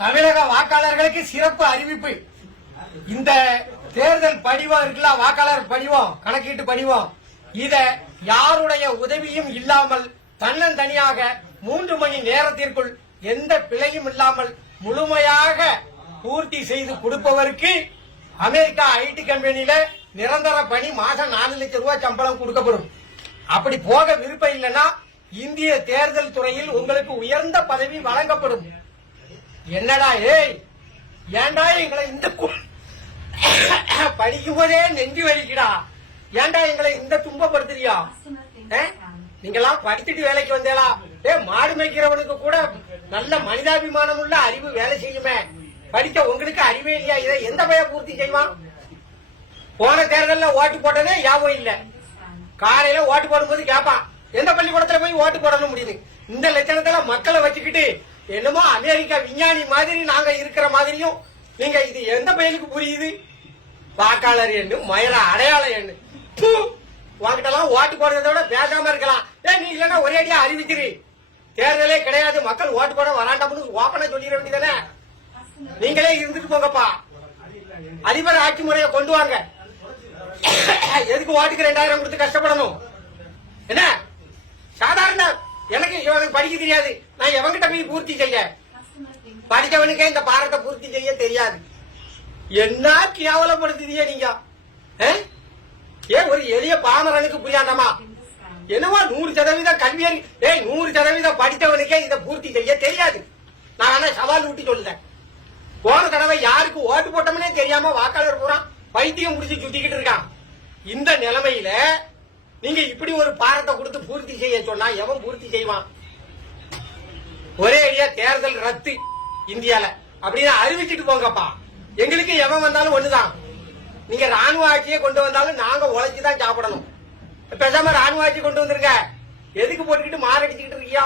தமிழக வாக்காளர்களுக்கு சிறப்பு அறிவிப்பு. இந்த தேர்தல் படிவம் இருக்குல்ல, வாக்காளர் படிவம், கணக்கீட்டு படிவம், இத யாருடைய உதவியும் இல்லாமல் தன்னந்தனியாக 3 மணி நேரத்திற்குள் எந்த பிழையும் இல்லாமல் முழுமையாக பூர்த்தி செய்து கொடுப்பவருக்கு அமெரிக்கா ஐடி கம்பெனியில நிரந்தர பணி, மாசம் 4 லட்சம் ரூபாய் சம்பளம் கொடுக்கப்படும். அப்படி போக விருப்பம் இல்லைன்னா இந்திய தேர்தல் துறையில் உங்களுக்கு உயர்ந்த பதவி வழங்கப்படும். என்னடா ஏய், ஏண்டா எங்களை இந்த படிக்கும் போதே நெஞ்சு வலிக்குடா, ஏண்டா எங்களை இந்த துன்பப்படுத்துறியா? நீங்களாம் படிச்சுட்டு வேலைக்கு வந்தேடா. மாடு மேய்க்கிறவனுக்கு கூட நல்ல மனிதாபிமானம் உள்ள அறிவு வேலை செய்யுமே, படிக்க உங்களுக்கு அறிவே இல்லையா? இதை எந்த பய பூர்த்தி செய்வான்? போன தேர்தலில் ஓட்டு போட்டதே ஞாபகம் இல்ல. காலையில ஓட்டு போடும்போது கேட்பான், எந்த பள்ளிக்கூடத்துல போய் ஓட்டு போடணும் முடியுது. இந்த லட்சணத்துல மக்களை வச்சுக்கிட்டு என்னமோ அமெரிக்கா விஞ்ஞானி மாதிரி நாங்க இருக்கிற மாதிரியும் நீங்க இது எந்த பையனுக்கு புரியுது? வாக்காளர் எண்ணு, மயில அடையாள எண்ணு. உங்ககிட்டலாம் ஓட்டு போடுறத விட பேசாம இருக்கலாம். நீ இல்லன்னா ஒரே அடியா அறிவிச்சிரு, தேர்தலே கிடையாது, மக்கள் ஓட்டு போட வராண்டாம்னு ஓப்பனா சொல்லிட வேண்டியதானே. நீங்களே இருந்துட்டு போங்கப்பா, அதிபர் ஆட்சி முறையை கொண்டு வாங்க. எதுக்கு ஓட்டுக்கு 2000 கொடுத்து கஷ்டப்படணும்? என்ன சாதாரண எனக்கு படிக்க தெரியாது, நான் எவங்கிட்ட போய் பூர்த்தி செய்ய? படிச்சவனுக்கே இந்த பாரத்தை பூர்த்தி செய்ய தெரியாது. என்ன கேவலப்படுத்துதிய நீங்க? ஒரு எளிய பாமரனுக்கு புரியாதமா? என்னவா 100% கல்வி, 100% படித்தவனுக்கே இதை பூர்த்தி செய்ய தெரியாது. நான் ஆனா சவால் ஊட்டி சொல்லுறேன். போன தடவை யாருக்கு ஓட்டு போட்டோம்னே தெரியாம வாக்காளர் பூரா பைத்தியம் முடிச்சு சுத்திக்கிட்டு இருக்கான். இந்த நிலைமையில நீங்க இப்படி ஒரு பாரத்தை கொடுத்து பூர்த்தி செய்ய சொன்னா எவன் பூர்த்தி செய்வான்? ஒரே அடியா தேர்தல் ரத்து இந்தியால அப்படின்னு அறிவிச்சிட்டு போங்கப்பா. எங்களுக்கு எவன் வந்தாலும் ஒண்ணுதான். நீங்க ராணுவ ஆட்சியை கொண்டு வந்தாலும் நாங்க உழைச்சுதான் சாப்பிடணும். பேசாம ராணுவ ஆட்சி கொண்டு வந்துருங்க. எதுக்கு போட்டுக்கிட்டு மாரடிச்சுக்கிட்டு இருக்கியா?